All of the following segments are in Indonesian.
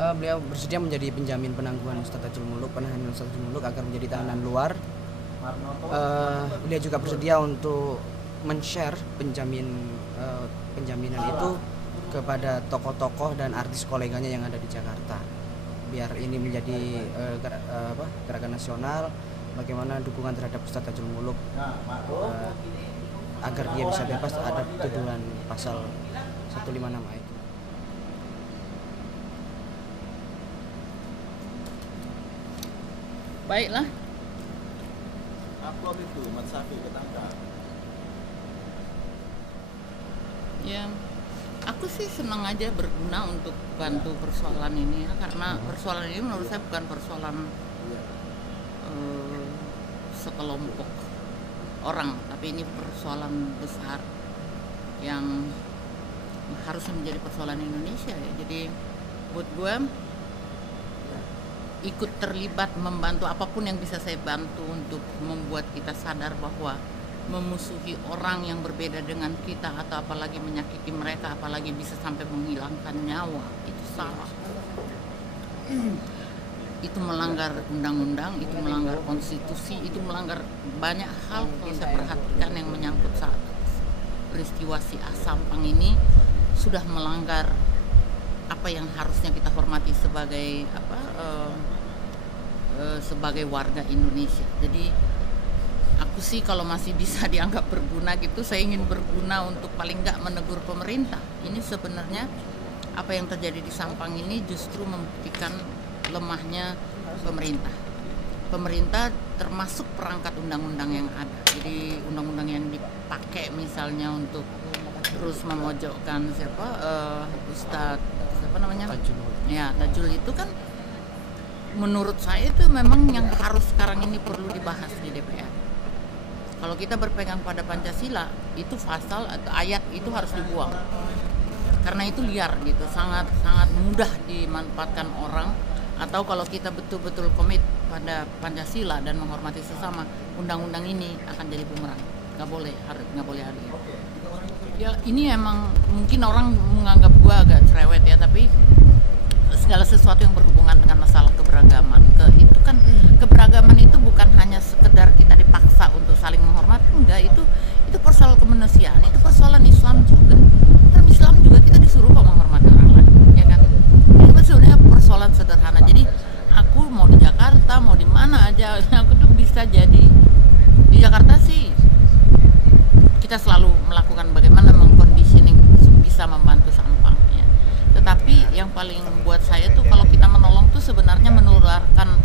Beliau bersedia menjadi penjamin penangguhan Ustadz Tajul Muluk, penahanan Ustadz Tajul Muluk agar menjadi tahanan luar. Beliau juga bersedia untuk men-share penjaminan itu kepada tokoh-tokoh dan artis koleganya yang ada di Jakarta, biar ini menjadi gerakan nasional. Bagaimana dukungan terhadap Ustadz Tajul Muluk agar dia bisa bebas ada tuduhan pasal 156A itu. Baiklah. Upload itu Mat Safi ketangkap. Ya, aku sih senang aja berguna untuk bantu persoalan ini ya, karena persoalan ini menurut saya bukan persoalan sekelompok orang, tapi ini persoalan besar yang harus menjadi persoalan Indonesia ya. Jadi buat gue ikut terlibat membantu apapun yang bisa saya bantu untuk membuat kita sadar bahwa memusuhi orang yang berbeda dengan kita atau apalagi menyakiti mereka, apalagi bisa sampai menghilangkan nyawa, itu salah. Itu melanggar undang-undang, itu melanggar konstitusi, itu melanggar banyak hal. Kalau saya perhatikan yang menyangkut saat peristiwa si A Sampang ini sudah melanggar apa yang harusnya kita hormati sebagai sebagai warga Indonesia. Jadi aku sih kalau masih bisa dianggap berguna gitu, saya ingin berguna untuk paling nggak menegur pemerintah. Ini sebenarnya apa yang terjadi di Sampang ini justru membuktikan lemahnya pemerintah. Pemerintah termasuk perangkat undang-undang yang ada. Jadi undang-undang yang dipakai misalnya untuk terus memojokkan Ustadz Tajul itu kan menurut saya itu memang yang harus sekarang ini perlu dibahas di DPR. Kalau kita berpegang pada Pancasila, itu pasal atau ayat itu harus dibuang. Karena itu liar gitu, sangat mudah dimanfaatkan orang. Atau kalau kita betul-betul komit pada Pancasila dan menghormati sesama, undang-undang ini akan jadi bumerang. Nggak boleh ada. Ya ini emang mungkin orang menganggap gua agak cerewet ya, tapi segala sesuatu yang berhubungan dengan masalah keberagaman, itu kan keberagaman itu bukan hanya sekedar kita dipaksa untuk saling menghormati, enggak, itu persoalan kemanusiaan, itu persoalan Islam juga. Dalam Islam juga kita disuruh kok menghormati orang lain, ya kan? Itu sebenarnya persoalan sederhana. Jadi aku mau di Jakarta, mau di mana aja, aku tuh bisa jadi di Jakarta sih. Kita selalu melakukan bagaimana mengconditioning bisa membantu Sampang ya. Tetapi yang paling buat saya tuh kalau kita menolong tuh sebenarnya menularkan,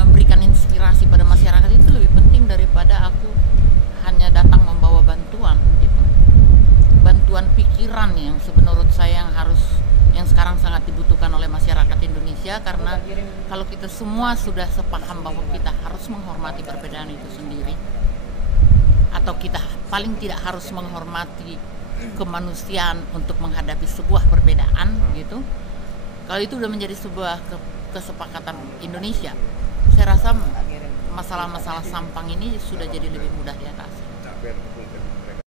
memberikan inspirasi pada masyarakat itu lebih penting daripada aku hanya datang membawa bantuan gitu. Bantuan pikiran yang menurut saya yang sekarang sangat dibutuhkan oleh masyarakat Indonesia, karena kalau kita semua sudah sepaham bahwa kita harus menghormati perbedaan itu sendiri, atau kita paling tidak harus menghormati kemanusiaan untuk menghadapi sebuah perbedaan gitu. Kalau itu sudah menjadi sebuah kesepakatan Indonesia, saya rasa masalah-masalah Sampang ini sudah jadi lebih mudah diatasi.